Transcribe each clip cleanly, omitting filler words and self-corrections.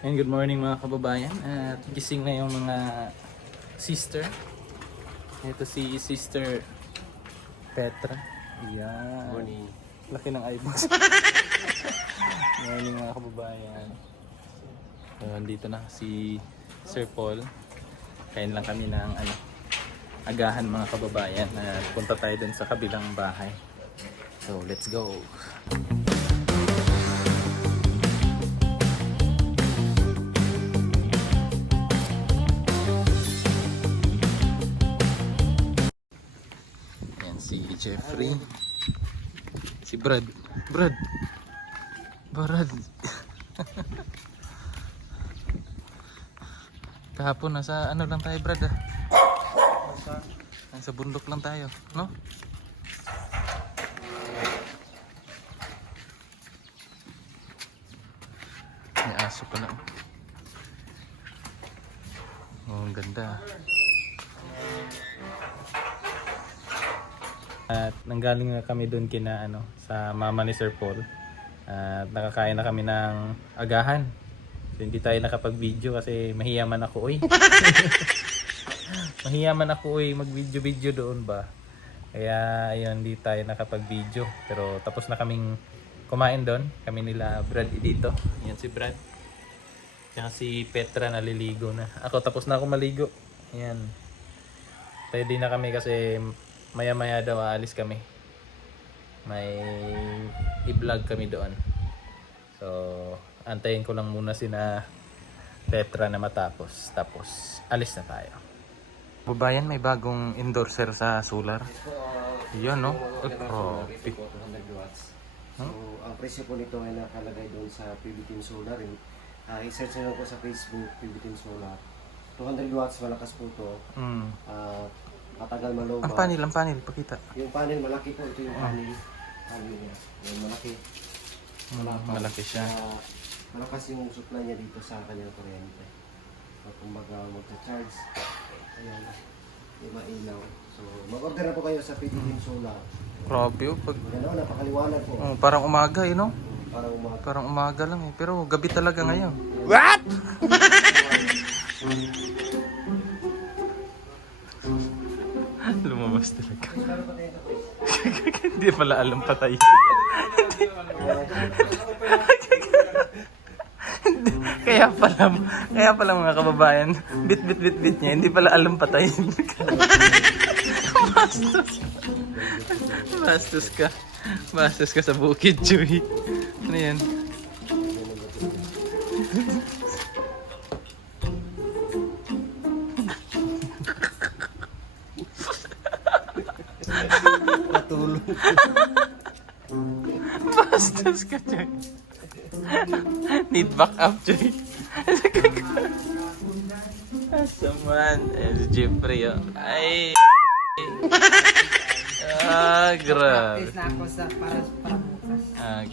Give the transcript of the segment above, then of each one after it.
And good morning mga kababayan. At gising na yung mga sister. Ito si Sister Petra. Yan. Morning. Laki ng eyeballs. Morning mga kababayan. So, andito na si Sir Paul. Kain lang kami ng agahan mga kababayan. At punta tayo dun sa kabilang bahay. So let's go. Si Jeffrey, si Brad. Kahapon nasa ano lang tayo, Brad ah. Nasa bundok lang tayo, no? May aso pala. Oh, ang ganda. At nanggaling na kami doon kina sa mama ni Sir Paul. At nakakain na kami ng agahan. So, hindi tayo nakapag-video kasi mahiyaman ako mahiyaman ako mag-video doon ba. Kaya ayun, hindi tayo nakapag-video. Pero tapos na kaming kumain doon. Kami nila Brad dito. Yan si Brad. Kaya si Petra naliligo na. Ako tapos na ako maligo. Yan. Ready na kami kasi maya daw aalis kami. May i-vlog kami doon. So, antayin ko lang muna sina Petra na matapos. Tapos, alis na tayo. Babayan, may bagong endorser sa solar. Yun, no? Oh, 200 watts. So, ang presyo po nito ay nakalagay doon sa PB Team Solar. I-search nyo po sa Facebook, PB Team Solar. 200 watts, malakas po ito. Matagal malobat. Ang panel, pakita. Yung panel malaki po, ito yung panel. Panel niya. Yung malaki. Malaki siya. Malakas yung supply niya dito sa kanyang kuryente. At kumbaga magsa-charge. Ayan. Yung mailaw. So, mag-order na po kayo sa PB Team Solar. Grabe oh. Napakaliwanag po. Parang umaga no? Parang umaga lang eh. Pero gabi talaga ngayon. What? Lumabas talaga. Hindi pala alam patay. Kaya pala mga kababayan, bit niya, hindi pala alam patayin. Bastos ka sa bukid, Chuy. Ano yan? Matulog. Bastos ka, Chuy. Need backup, Chuy. Asaman. Si Jeffrey, oh. Ay. Grabe. Practice na ako para bukas.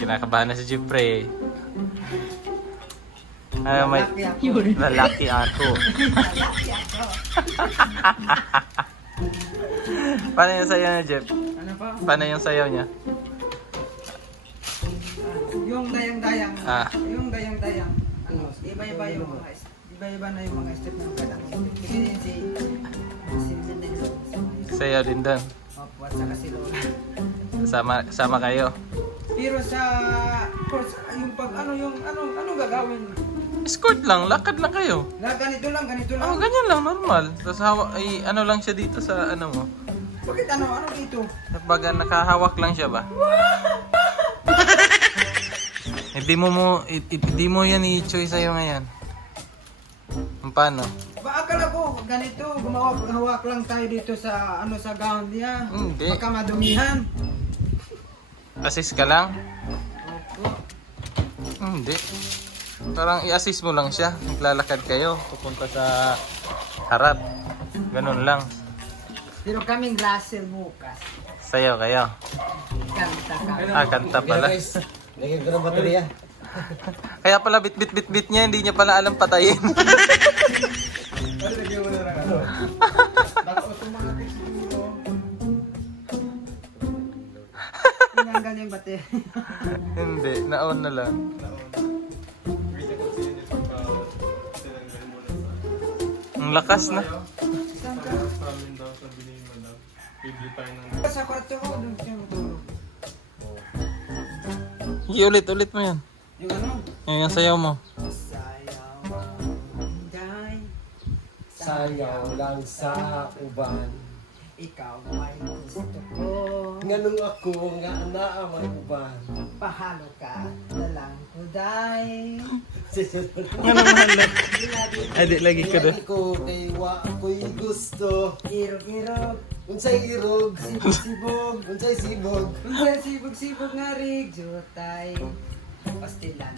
Kinakabahan na si Jeffrey. May lalaki ako. Paano yung sayaw niya, Jeff? Ano pa? Paano yung sayaw niya? Yung dayang-dayang. Ah. Yung dayang-dayang. Ano, iba-iba yung mga iba-iba na yung mga step ng kadang. Kasi din si Mendelo. Sayaw din doon. Opo, at saka si Lola. Sama kayo. Pero sa course, yung pag ano gagawin? Escort lang, lakad lang kayo. Ganito lang. Oh, ganyan lang, normal. Tapos ano lang siya dito sa ano mo. Bakit ano dito? Baga nakahawak lang siya ba? Hindi mo yan i-choice sa'yo ngayon. Paano? Ba akala ko ganito, gumawak lang tayo dito sa sa gown niya. Hindi. Baka madumihan. Assist ka lang? Opo. Hindi. Parang i-assist mo lang siya. Naglalakad kayo. Pupunta sa harap. Ganun lang. Pero kaming glaser bukas. Sayo kayo. Kanta ka. Kanta pala. Lagyan ko ng baterya. Kaya pala bit niya. Hindi niya pala alam patayin. Tinanggal yung battery. Hindi. Na-on na lang. Ang lakas na. Sa kwarto ko, doon siya matulog. Sige, ulit mo yan. Yung ano? Yung sayaw mo. Sayaw, day, Sayaw lang sa uban. ikaw ay gusto ko. Nganong ako nga naa may uban. Pahalo ka na lang ko, day. Ano mahal? Ay, di lagi ka doon. Ko kay wa ako'y gusto. Irog-irog, Unsay irog, sibog-sibog, unsay sibog. unsay sibog-sibog nga rig, jutay. Pastilan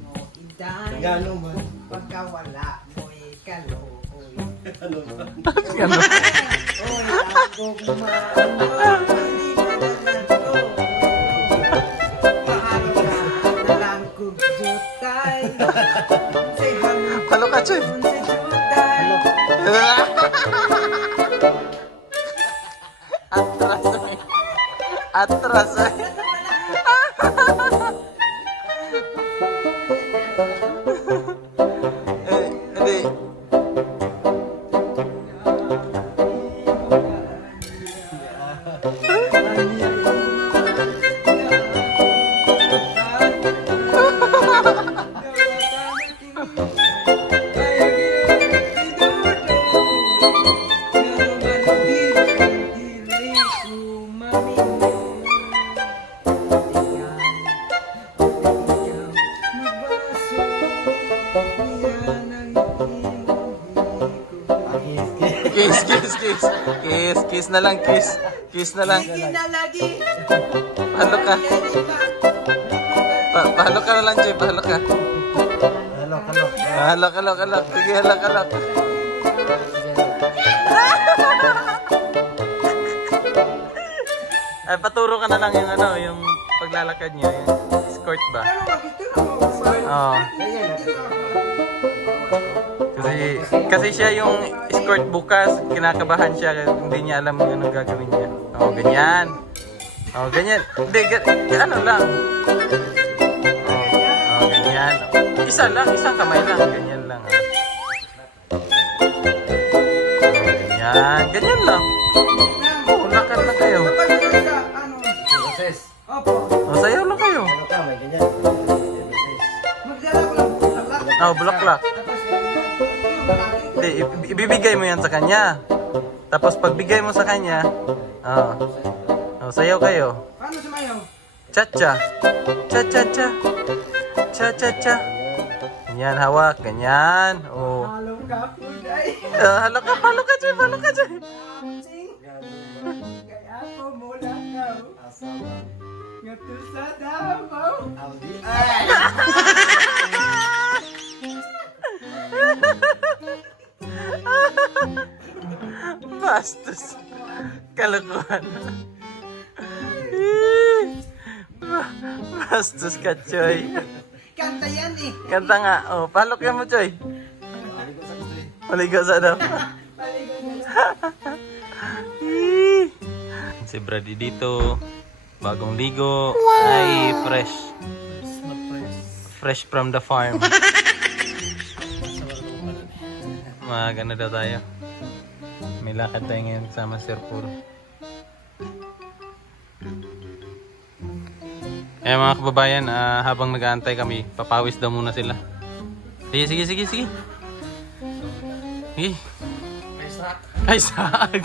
mo iday. Ngano man. Pagkawala mo'y kalokoy. Ano ba? Ano? Oy, ako kumano, hindi mo na to. Pahalo ka na lang kong jutay. Say halo, Halo ka, Choy. unsay jutay. Atras. Hindi. Kiss na lang, kiss. Kiss na lang. Lagi. Pahalo ka. Pahalo ka na lang, Choy. Pahalo ka. Halak. Sige, halak. Ay, paturo ka na lang yung ano, yung paglalakad niyo, yung escort ba? Oo. Kasi siya yung escort bukas, kinakabahan siya, hindi niya alam yung anong gagawin niya. Oo, ganyan. Oo, ganyan. Hindi, ano lang. Oo, ganyan. Isang kamay lang, ganyan lang. Ganyan lang. Oo, lakad na kayo. Boses. Opo. O, sayaw lang kayo. Ano ka, may ganyan. Magdala ko lang. Bulaklak. Oo, bulaklak. Tapos yung lalaki. Hindi, ibibigay mo yan sa kanya. Tapos pagbigay mo sa kanya, sayaw kayo. Paano sumayaw? Cha-cha. Cha-cha-cha. Cha-cha-cha. Ganyan, hawak. Ganyan. Oh. Halo ka, Kuday. Halo ka, Choy. Sing. Kaya ako mula ka. Ngato sa Davao. Audi. Bastos. Kalokohan. Bastos ka, Choy. Kanta yan eh. Kanta nga. Oh, palok yan mo, Choy. Maligo sa daw. Si Brady dito. Bagong ligo. Ay, fresh. Fresh from the farm. Maganda daw tayo. May lakad tayo ngayon sa Sir Pool. Eh mga kababayan, habang nag-aantay kami, papawis daw muna sila. Sige. Sige. Ay, saag.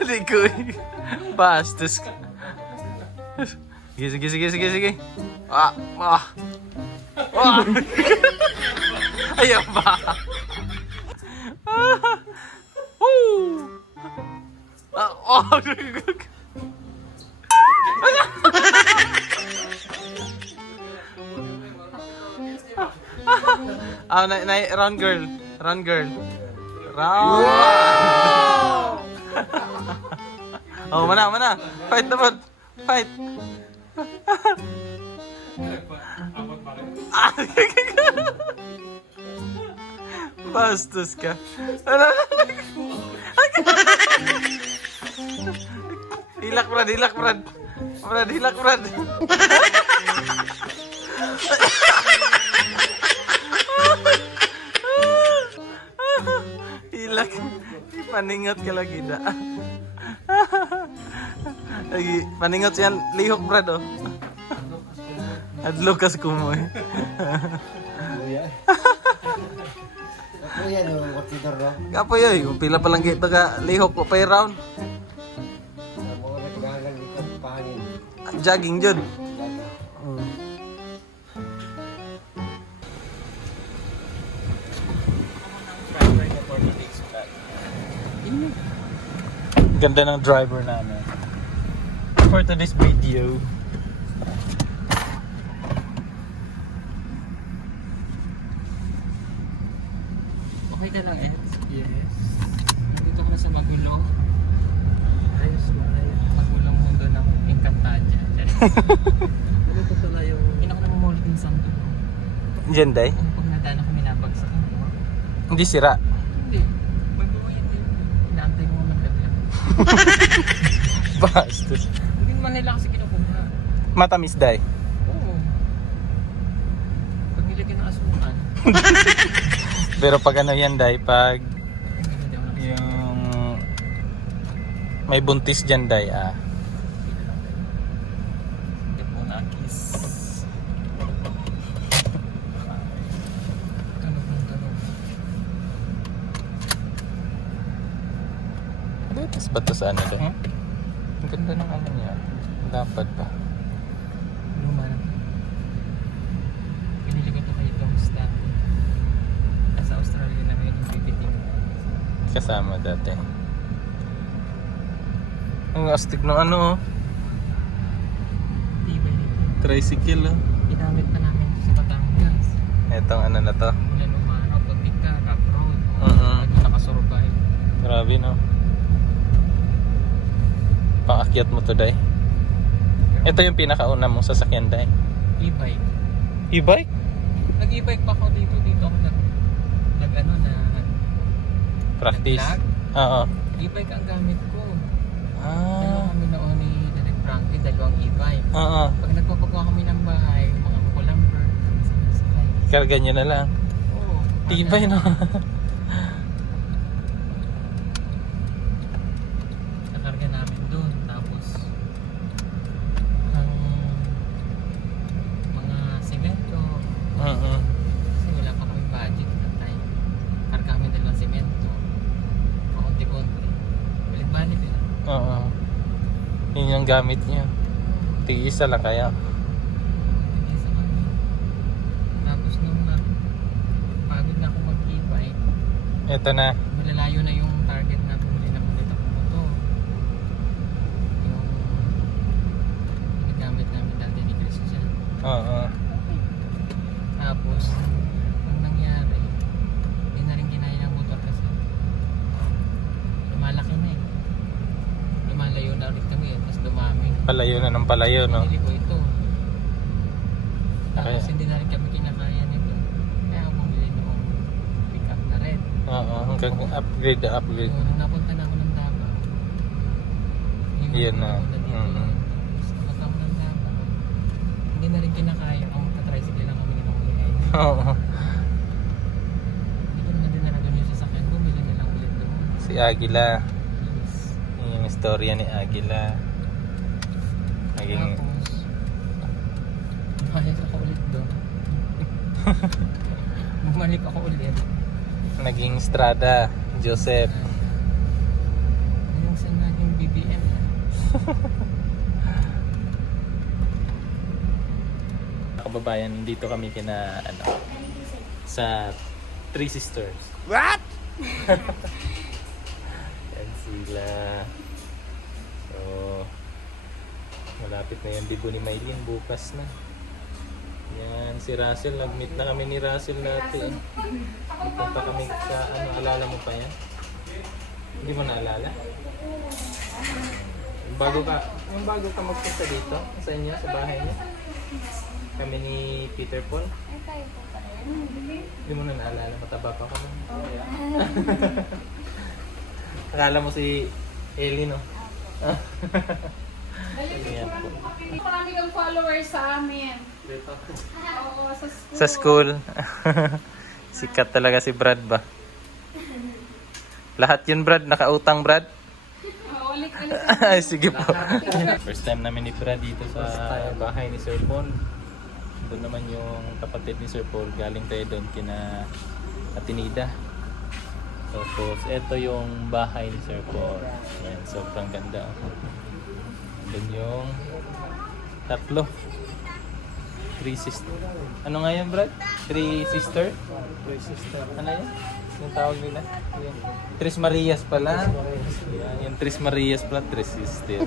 Hindi ko. Bastos ka. Sige. Ah. Ayaw ba? Run girl. Oh, mana. Fight naman. Fight. Bastos ka. Hilak, Brad. Paningot ka lagi da. Lagi, paningot siyan, lihok brad oh. Adlo kas kumoy. Kuya. Kuya no, wakidor no. Kapoy oy, kung pila pa lang gito ka lihok pa pay round. Mga nagkagangan dito pahangin. Jogging jud. Ganda ng driver namin. For today's video. Okay ka lang, Ed? Yes. Nandito ko na sa Magulo. Ayos mo na yun. Magulong mundo ng Encantadia. Ano to pala yung... Hindi ako namumulit ng santo. Diyan day? Kung pag nadaan ako minabagsak ako. Hindi sira. Hindi. Magbumayan din. Inaantay ko maglaglag. Bastos. Hindi naman nila kasi kinukuha. Matamis day. Oo. Pag nilagyan ng asukan. Pero pag ano yan day, pag Hindi ako nakasama. yung may buntis dyan day Hindi po nakis. Tunog ng tunog. Batas ba to sa ano day? Huh? Ang ganda ng ano niya. Dapat ba? Luma na. Pinili ko ito kay Tom Stan. Nasa Australia na ngayon yung bibiting. Kasama dati. Ang astig ng ano oh. Tibay nito. Tricycle oh. Ginamit na namin ito sa Batangas. Etong ano na to. Mula lumano, pagtika, rock road. Mm-mm. Nakasurvive. Grabe no. Pang-akyat mo to day. Ito yung pinakauna mong sasakyan day. E-bike. E-bike? Nag-e-bike pa ako dito. Dito ako nag ano na Practice. nag-vlog. Oo. E-bike ang gamit ko. Dalawa Ah. kami noon ni Direk Frankie, dalawang e-bike. Oo. Pag nagpapagawa kami ng bahay, mga kukulamber, sinasakay. Karga nyo na lang. Oo. Tibay no. Nakarga namin doon. Tapos, ang mga semento. Oo. Kasi wala pa kami budget that time. Karga kami dalawang semento. Kaunti-kunti. Balik-balik lang. Oo. Yun yung gamit niya. Tig-isa lang kaya. Tigisa kami. Tapos nung pagod na ako mag-e-bike, Ito na. malalayo na yung target na bumili na ulit ako motor. Yung ginagamit namin dati ni Christian. Oo. Tapos, ang nangyari, hindi na rin kinaya ng motor kasi lumalaki na eh. Lumalayo na ulit kami tapos dumami. Palayo na ng palayo no. Pinili ko ito. Tapos Okay. hindi na rin kami kinakaya nito. Kaya ako bumili noong pick up na rin. Oo. Hanggang upgrade. So, nung napunta na ako ng Davao, Yun na. ako dito. Mm-mm. Tapos napunta ako ng Davao, hindi na rin kinakaya. Ang magta-tricycle lang kami ng uwi. Oo. Hindi ko na dinala doon yung sasakyan ko. Bili na lang ulit doon. Si Agila. Yes. Yun yung istorya ni Agila. Naging... Tapos, bumalik ako ulit doon. Bumalik ako ulit. Naging Strada. Joseph. Yung sa naging BBM. Kababayan, dito kami kina ano sa Three Sisters. What? Yan sila. So, malapit na yung bigo ni Maylin, bukas na. Yan, si Russell, nag-meet na kami ni Russell dati. Punta kami sa, ano, alala mo pa yan? Hindi mo naalala? Yung bago ka magpunta dito, sa inyo, sa bahay niyo? Kami ni Peter Paul? Hindi mo na naalala, mataba pa kami. Akala mo si Ellie, no? Ayan po. Marami kang followers sa amin. Oo, sa school. Sa school. Sikat talaga si Brad ba? Lahat yun, Brad. Nakautang, Brad. Oh, ulit-ulit. Ay, sige po. First time namin ni Brad dito sa bahay ni Sir Paul. Doon naman yung kapatid ni Sir Paul. Galing tayo doon kina Atinida. Tapos, ito yung bahay ni Sir Paul. Ayan, sobrang ganda. Doon yung tatlo. 3 sister. Ano nga yan, Brad? 3 sister? 3 sister. Ano yan? Yung tawag nila? Yung Tres Marias pala. Yan, yung Tres Marias pala. Tres sister.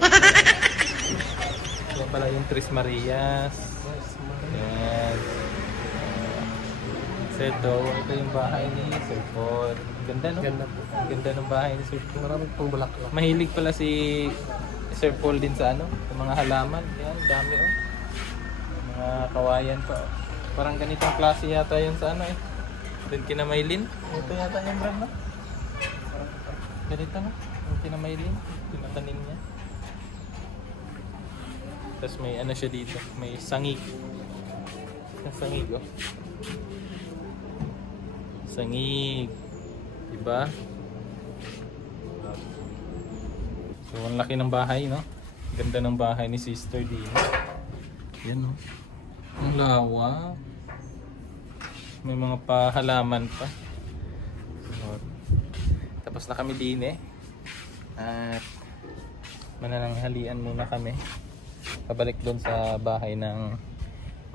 Yan pala yung Tres Marias. Yan. So ito yung bahay ni Sir Paul. Ganda, no? Ganda po. Ganda ng bahay ni Sir Paul. Maraming pang bulaklak. Mahilig pala si Sir Paul din sa ano? Sa mga halaman. Yan, dami oh. Mga kawayan pa oh. Parang ganitong klase yata yun sa ano eh. Doon kina Maylin. Ito yata yung brand no? Ganito no? Yung kina Maylin. Tinatanim niya. Tapos may ano siya dito. May sangig. Yung sangig oh. Sangig. Diba? So ang laki ng bahay no? Ganda ng bahay ni Sister Dina. Yan no? Ang lawa. May mga pahalaman pa. So, tapos na kami din eh. At manananghalian muna kami. Pabalik doon sa bahay ng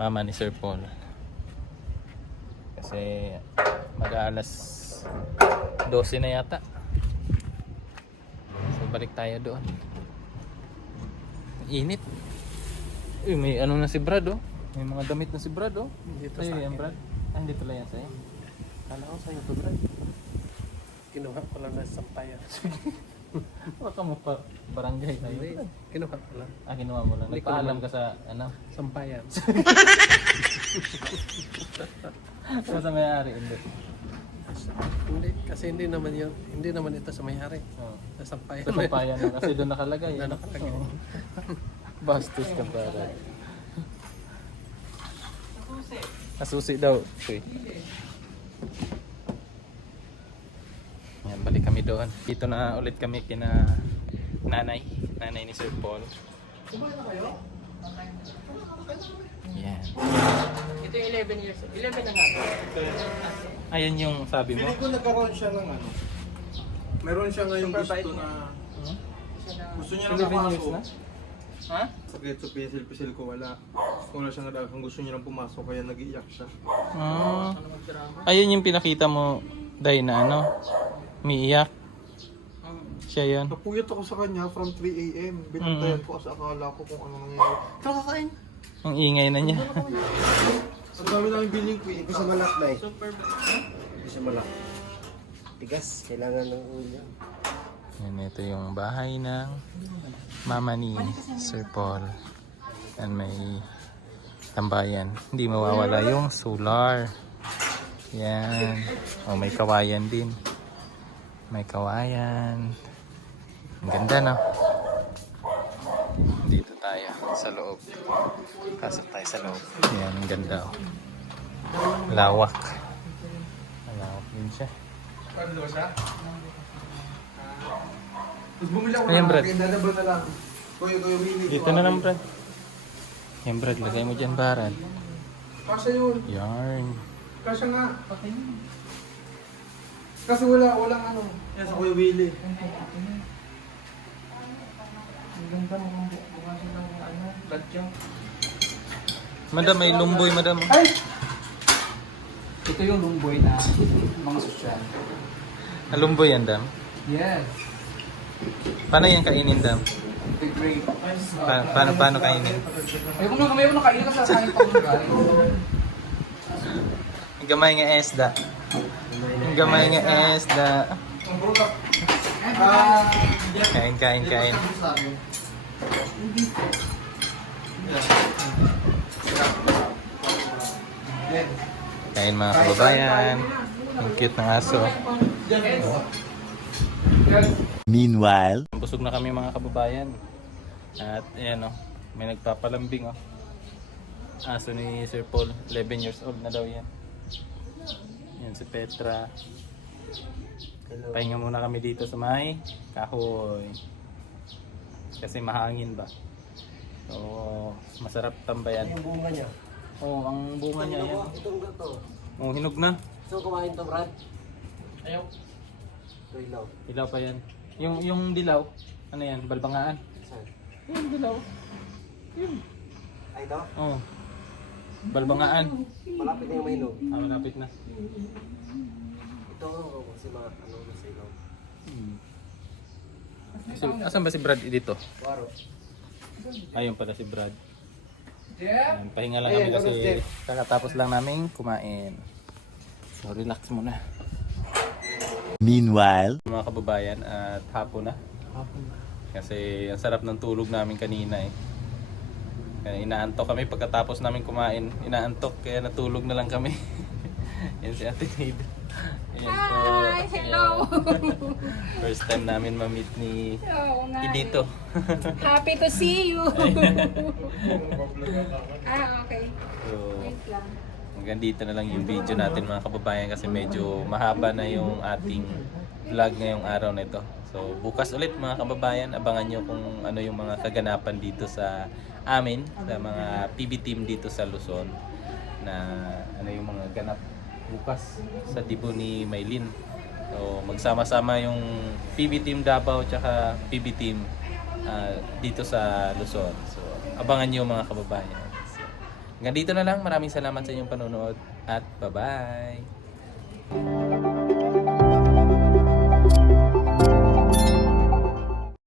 mama ni Sir Paul. Kasi mag-aalas 12 na yata. So balik tayo doon. Init. Uy, may ano na si Brad oh. May mga damit na si Brad oh. Dito Sa'yo sa yan akin. Brad? Ah, hindi pala yan sa'yo. Kala ko sa'yo to Brad. Kinuha ko lang na sampayan. Baka mo pa barangay tayo. Hindi, kinuha ko lang. Ah, ginawa mo lang. Hindi ko Nagpaalam naman. ka sa ano? Sampayan. Sa may-ari, hindi. Hindi, kasi hindi naman ito sa may-ari. Oh. Sa sampayan. Sa pampayan lang. Kasi doon nakalagay. Doon ano? nakalagay. Oo. Bastos ka para. Nasusi daw. Uy. Yan, balik kami doon. Dito na ulit kami kina nanay ni Sir Paul. Yan. Ito yung 11 years. 11 na nga. Ayan yung sabi mo. Hindi ko nagkaroon siya ng ano. Meron siya ngayong Super gusto bite na... Gusto niya na 11 years pumasok. na? Ha? Sakit sa pisil-pisil ko wala. Wala siya nadakang gusto niya nang pumasok kaya nag-iiyak siya. Ah. Ayun yung pinakita mo, Day, na ano? Umiiyak. Siya yun. Napuyat ako sa kanya from 3 a.m. Binantayan ko kasi akala ko kung ano nangyayari. Tara kakain! Ang ingay na niya. Ang dami namin biling Hindi quick. sa malak na eh. Super Hindi sa malak. Tigas. Kailangan ng ulo. Yan, ito yung bahay ng mama ni Sir Paul. And may tambayan. Hindi mawawala yung solar. Yan. Oh, may kawayan din. May kawayan. Ang ganda, no? Dito tayo sa loob. Pasok tayo sa loob. Yan, ang ganda, oh. Lawak. Lawak din siya. Ano siya? Tapos bumili ako Ayan, ng Brad. akin, dadabal na lang. Kuya Willie. Dito na lang, Brad. Yan, Brad. Lagay mo dyan, Brad. Kasha yun. Yarn. Kasha nga. Kasi walang ano. Yan sa Kuya Willie. Madam, may lumboy, madam. Ito yung lumboy na mga sosyal. Lumboy yan, dam. Yes. Paano yan kainin, dam? The great. Paano kainin? Ayaw mo na kainin kasi sa akin pang lugar. Ang gamay nga esda. Ang gamay nga esda. Kain. Kain mga kababayan. Ang cute ng aso. Meanwhile, Busog na kami mga kababayan. At ayan o, may nagpapalambing o. Aso ni Sir Paul, 11 years old na daw yan. Yan si Petra. Hello. Pahinga muna kami dito sa may kahoy. Kasi mahangin ba? So, masarap tambayan. Yung bunga niya. Oh, ang bunga niya yan. Itong to. Oh, hinog na. So, kumain to, Brad? Ayaw. Ito, ilaw. Dilaw pa yan. Yung dilaw, ano yan? Balbangaan. Saan? Yung dilaw. Ay, ito? Oh. Balbangaan. Malapit na yung mainog. Ah, malapit na. Ito, kasi mga ano na sa ilaw. So, asan ba si Brad dito? Waro. Ayun pala si Brad. Ayan, pahinga lang kami kasi kakatapos lang namin kumain. So relax muna. Meanwhile, Mga kababayan at hapon na. Kasi ang sarap ng tulog namin kanina eh. Kaya inaantok kami pagkatapos namin kumain. Inaantok kaya natulog na lang kami. Yan si Ate Nida. Ayan po. Hi! Hello! First time namin ma-meet ni Oo nga. Idito. Happy to see you! Okay. So, Wait lang. hanggang dito na lang yung video natin mga kababayan kasi medyo mahaba na yung ating vlog ngayong araw na ito. So bukas ulit mga kababayan, abangan nyo kung ano yung mga kaganapan dito sa amin, sa mga PB team dito sa Luzon na ano yung mga ganap bukas sa Dibo ni Maylin. So magsama-sama yung PB team Davao tsaka PB team dito sa Luzon. So abangan nyo mga kababayan. Hanggang dito na lang. Maraming salamat sa inyong panonood at bye-bye!